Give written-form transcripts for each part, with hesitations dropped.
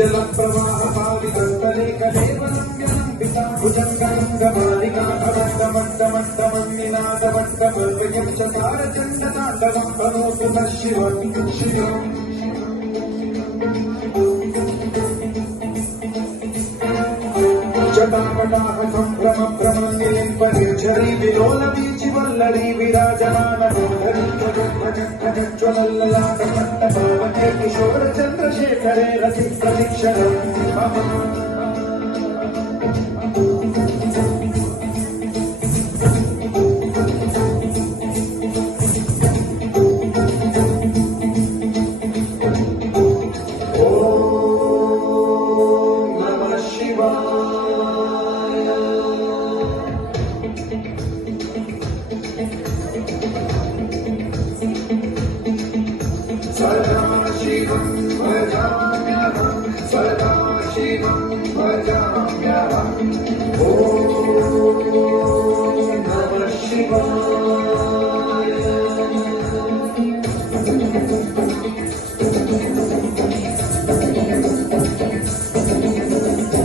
जल प्रवाह पावितले कलेवलं पिता भुजंगलिंगमालिकाभवद्गमट्टमट्टमन्निनादवट्टवर्गयं चकार चण्डताण्डवं तनोतु नः शिवं शिवम् जटापटाः सम्भ्रम भ्रमनिलिम्पनिर्झरी विलोलवीचिवल्लरी विराजमानमोहरी ज्वलल्ललाटपट्टभावने किशोरचन्द्रशेखरे रसि प्रतीक्षणम् सदाशिवं भजाम्यहं सदाशिवं भजाम्यहम् ॐ नमः शिवाय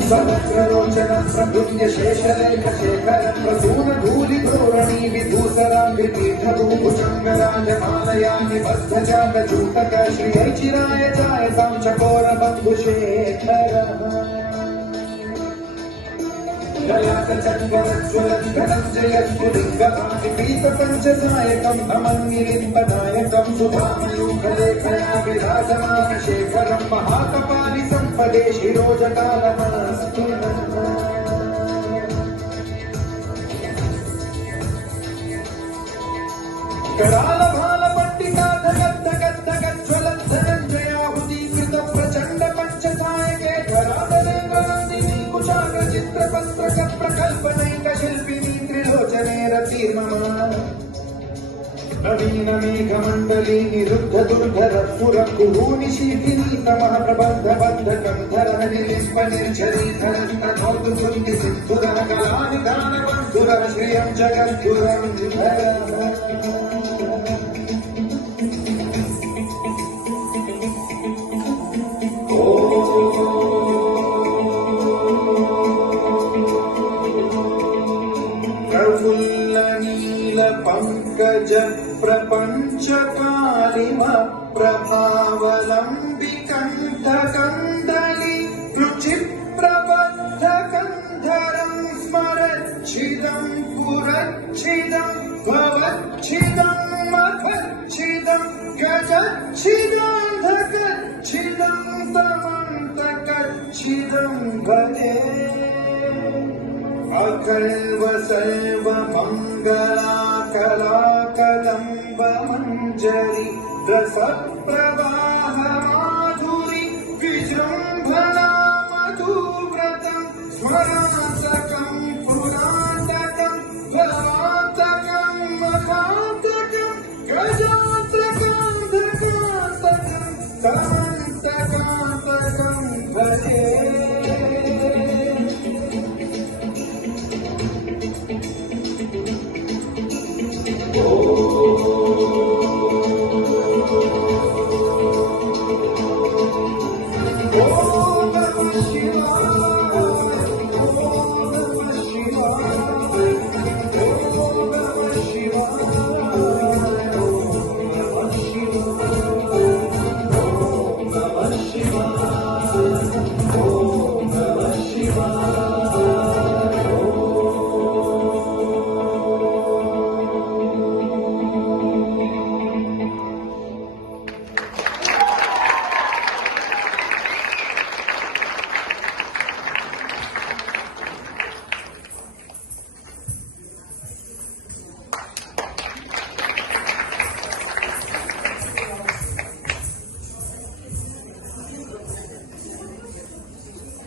समग्रलोचन प्रभुञ्ज शेषलेख शेखर प्रसून धूलिधोरणी विभूषराङ्गीर्थभूषङ्गराजमालयानि बद्धजातचूतक श्री चिराय जायतां चकोर बन्धुशेखर जयस्फुलिङ्गपाणिपीतपञ्चसायकं भमन्निलिम्बनायकं सुधामयूखलेखया विराजमानशेखरं महाकपालि सम्पदे शिरोजकालमस्तु कराल भाल पट्टिका धगत् धगत् धगत् ज्वलत् धनञ्जयाहुतीकृत प्रचण्ड पञ्चसायके धराधरे वरन्दिनी कुशाग्र चित्रपत्रक प्रकल्पनैक शिल्पिनी त्रिलोचने रतिर्मम नवीन मेघमण्डली निरुद्ध दुर्धर पुर कुरूनि शीतिनी नमः प्रबन्ध बन्ध कन्धर निलिम्ब निर्झरी धरन्तनोतु सुन्दि सिन्धुधर कलानिधान बन्धुर श्रियं जगद्गुरं धर प्रफुल्लनील पंकज प्रपंच कालिम प्रभावलंबि कंठ कंदली रुचि प्रबद्ध कंधरं स्मरच्छिदं पुरच्छिदं भवच्छिदं मखच्छिदं गजच्छिदं धगच्छिदं तमन्तकच्छिदं भजे अकल्व सर्व मंगला कला कदम्ब मंजरी रस प्रवाह माधुरी विजृंभणा मधुव्रतं स्मरा